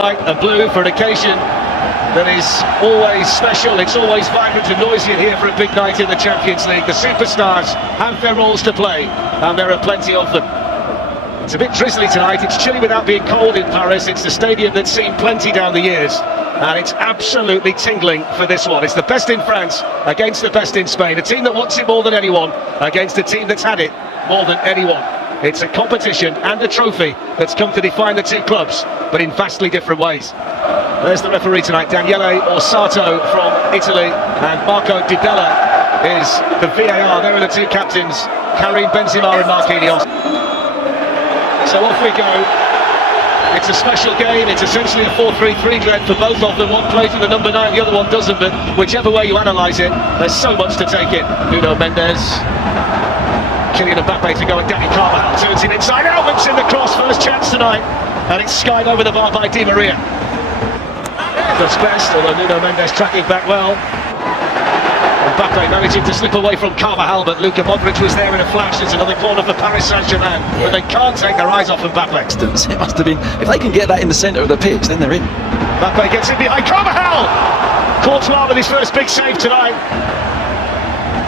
White and blue for an occasion that is always special. It's always vibrant and noisy in here for a big night in the Champions League. The superstars have their roles to play, and there are plenty of them. It's a bit drizzly tonight. It's chilly without being cold in Paris. It's the stadium that's seen plenty down the years, and it's absolutely tingling for this one. It's the best in France against the best in Spain. A team that wants it more than anyone against a team that's had it more than anyone. It's a competition and a trophy that's come to define the two clubs, but in vastly different ways. There's the referee tonight, Daniele Orsato from Italy, and Marco Di Bella is the VAR. There are the two captains, Karim Benzema and Marquinhos. So off we go. It's a special game. It's essentially a 4-3-3 Glenn for both of them. One plays with the number 9, the other one doesn't, but whichever way you analyse it, there's so much to take in. Nuno Mendes, Kylian Mbappe to go, and Dani Carvajal turns him inside out, whips in the cross, first chance tonight, and it's skied over the bar by Di Maria. Does best, although Nuno Mendes tracking back well. Mbappe managing to slip away from Carvajal, but Luka Modric was there in a flash. It's another corner for Paris Saint-Germain, but they can't take their eyes off Mbappe. It must have been, if they can get that in the centre of the pitch, then they're in. Mbappe gets in behind Carvajal! Courtois with his first big save tonight.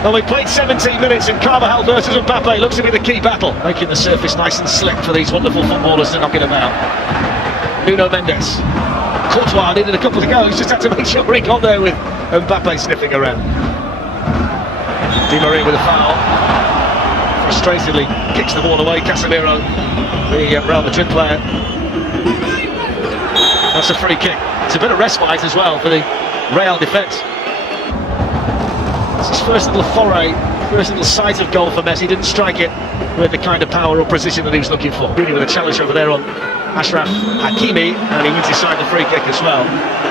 Well, we played 17 minutes and Carvajal versus Mbappe looks to be the key battle, making the surface nice and slick for these wonderful footballers to knock it about. Nuno Mendes. Courtois needed a couple to go, he's just had to make sure he got there with Mbappe sniffing around. Di Maria with a foul. Frustratedly kicks the ball away. Casemiro, the Real Madrid player. That's a free kick. It's a bit of respite as well for the Real defence. It's his first little foray, first little sight of goal for Messi. Didn't strike it with the kind of power or precision that he was looking for. Really with a challenge over there on Ashraf Hakimi, and he wins inside the free kick as well.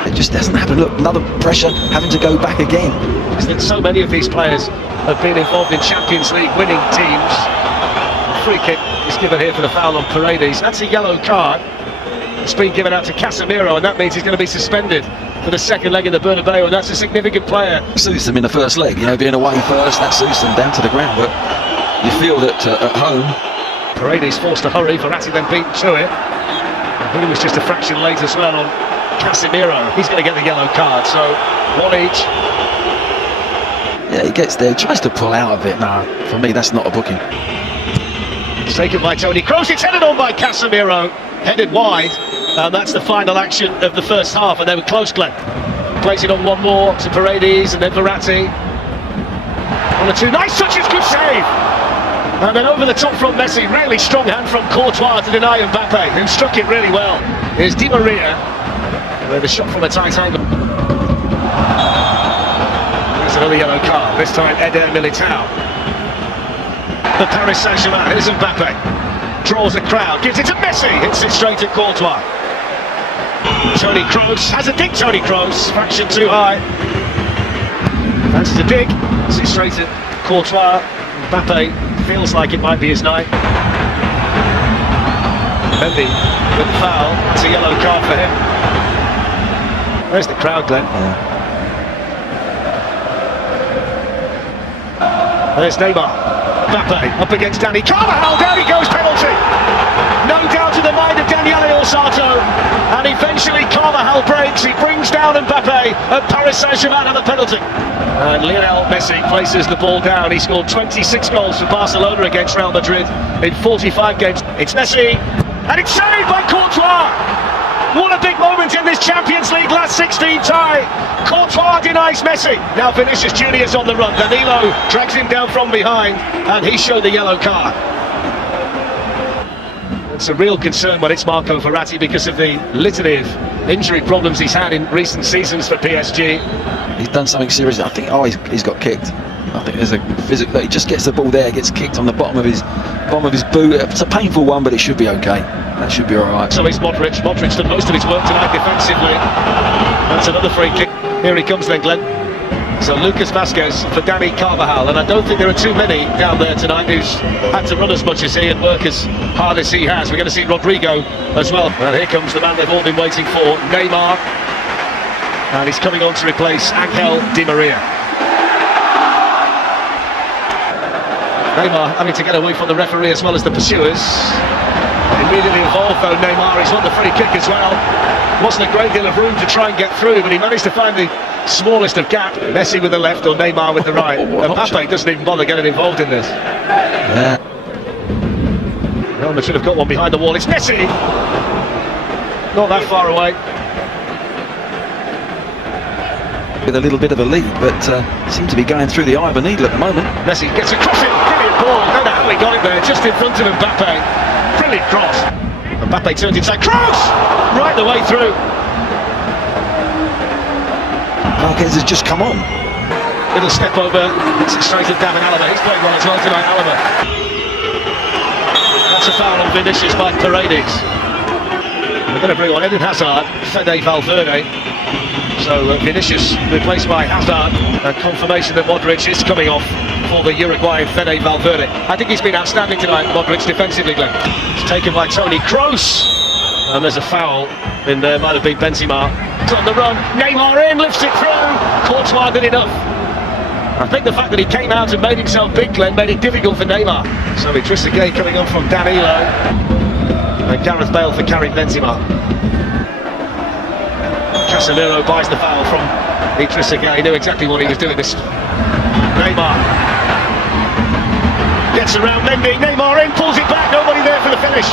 It just doesn't happen. Look, another pressure, having to go back again. Because so many of these players have been involved in Champions League winning teams. The free kick is given here for the foul on Paredes. That's a yellow card. It's been given out to Casemiro, and that means he's going to be suspended for the second leg in the Bernabeu, and that's a significant player. Suits them in the first leg, you know, being away first, that suits them down to the ground, but you feel that at home. Paredes forced to hurry, Verratti then beaten to it. He was just a fraction late as well on Casemiro. He's going to get the yellow card, so one each. Yeah, he gets there, tries to pull out of it. No, for me, that's not a booking. It's taken by Toni Kroos, it's headed on by Casemiro, headed wide, and that's the final action of the first half, and they were close, Glenn. Plays it on one more to Paredes, and then Verratti. On the two, nice touches, good save! And then over the top from Messi, really strong hand from Courtois to deny Mbappe, who struck it really well. Here's Di Maria, with a shot from a tight angle. There's another yellow card, this time Eder Militao. For Paris Saint-Germain, here's Mbappe. Draws the crowd, gives it to Messi, hits it straight at Courtois. Toni Kroos, has a dig, Toni Kroos, fraction too high. Fancies a dig, hits it straight at Courtois. Mbappe feels like it might be his night. Mendy with the foul, it's a yellow card for him. There's the crowd, Glenn. Yeah. There's Neymar. Mbappe up against Dani Carvajal, down he goes, penalty! No doubt in the mind of Daniele Orsato, and eventually Carvajal breaks, he brings down Mbappe, and Paris Saint-Germain have a penalty. And Lionel Messi places the ball down. He scored 26 goals for Barcelona against Real Madrid in 45 games. It's Messi, and it's saved by Courtois! What a big moment in this Champions League last 16 tie. Courtois denies Messi. Now Vinicius Junior's on the run. Danilo drags him down from behind, and he showed the yellow card. It's a real concern when it's Marco Verratti because of the litany of injury problems he's had in recent seasons for PSG. He's done something serious. I think, he's got kicked. I think there's a physical. He just gets the ball there, gets kicked on the bottom of his boot. It's a painful one, but it should be okay. That should be all right. So is Modric. Modric done most of his work tonight defensively. That's another free kick. Here he comes then, Glenn. So Lucas Vazquez for Dani Carvajal, and I don't think there are too many down there tonight who's had to run as much as he and work as hard as he has. We're going to see Rodrigo as well. And here comes the man they've all been waiting for, Neymar. And he's coming on to replace Angel Di Maria. Neymar having to get away from the referee as well as the pursuers. Immediately involved though, Neymar. He's won the free kick as well. Wasn't a great deal of room to try and get through, but he managed to find the smallest of gap. Messi with the left or Neymar with the right. Mbappe doesn't even bother getting involved in this. Yeah. Real Madrid have got one behind the wall. It's Messi! Not that far away. With a little bit of a lead, but seem to be going through the eye of a needle at the moment. Messi gets across it. Brilliant ball. Don't know how he got it there. Just in front of Mbappe. Brilliant cross. Mbappe turns inside. Cross! Right the way through. Marquez has just come on. Little step over. It's straight at David Alaba. He's playing well as well tonight, Alaba. That's a foul on Vinicius by Paredes. We're going to bring on Eden Hazard, Fede Valverde. So Vinicius replaced by Hazard. A confirmation that Modric is coming off for the Uruguayan Fede Valverde. I think he's been outstanding tonight, Modric, defensively, Glenn. It's taken by Toni Kroos. And there's a foul in there, might have been Benzema. It's on the run, Neymar in, lifts it through. Courtois did enough. I think the fact that he came out and made himself big, Glenn, made it difficult for Neymar. So Idrissa Gueye coming on from Danilo. And Gareth Bale for Karim Benzema. Casemiro buys the foul from Idrissa Gueye. He knew exactly what he was doing. This Neymar gets around Mendy. Neymar in, pulls it back. Nobody there for the finish.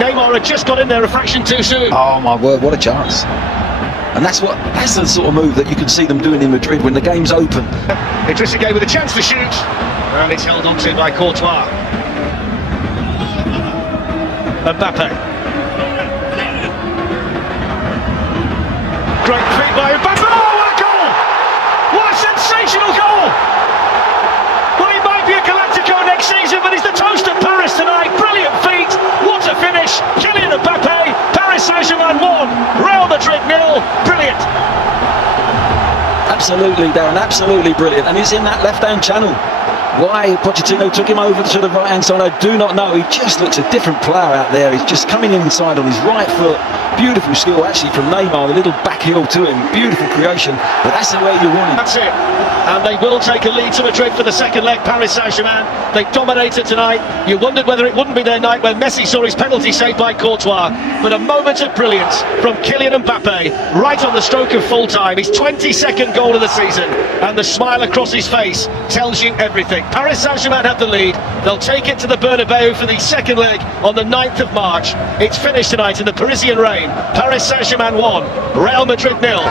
Neymar had just got in there a fraction too soon. Oh my word, what a chance. And that's the sort of move that you can see them doing in Madrid when the game's open. Idrissa Gueye with a chance to shoot. And it's held on to by Courtois. Mbappe. Great feat by Mbappe. Oh, what a goal! What a sensational goal! Well, he might be a Galactico next season, but he's the toast of Paris tonight. Brilliant feat. What a finish. Kylian Mbappe. Paris Saint-Germain 1. Real Madrid 0. Brilliant. Absolutely, Darren, absolutely brilliant. And he's in that left-hand channel. Why Pochettino took him over to the right-hand side, I do not know. He just looks a different player out there. He's just coming inside on his right foot. Beautiful skill, actually, from Neymar. The little back heel to him. Beautiful creation. But that's the way you want it. That's it. And they will take a lead to Madrid for the second leg. Paris Saint-Germain, they dominated tonight. You wondered whether it wouldn't be their night when Messi saw his penalty saved by Courtois. But a moment of brilliance from Kylian Mbappe, right on the stroke of full time. His 22nd goal of the season. And the smile across his face tells you everything. Paris Saint-Germain have the lead. They'll take it to the Bernabeu for the second leg on the 9th of March. It's finished tonight in the Parisian rain. Paris Saint-Germain 1, Real Madrid 0.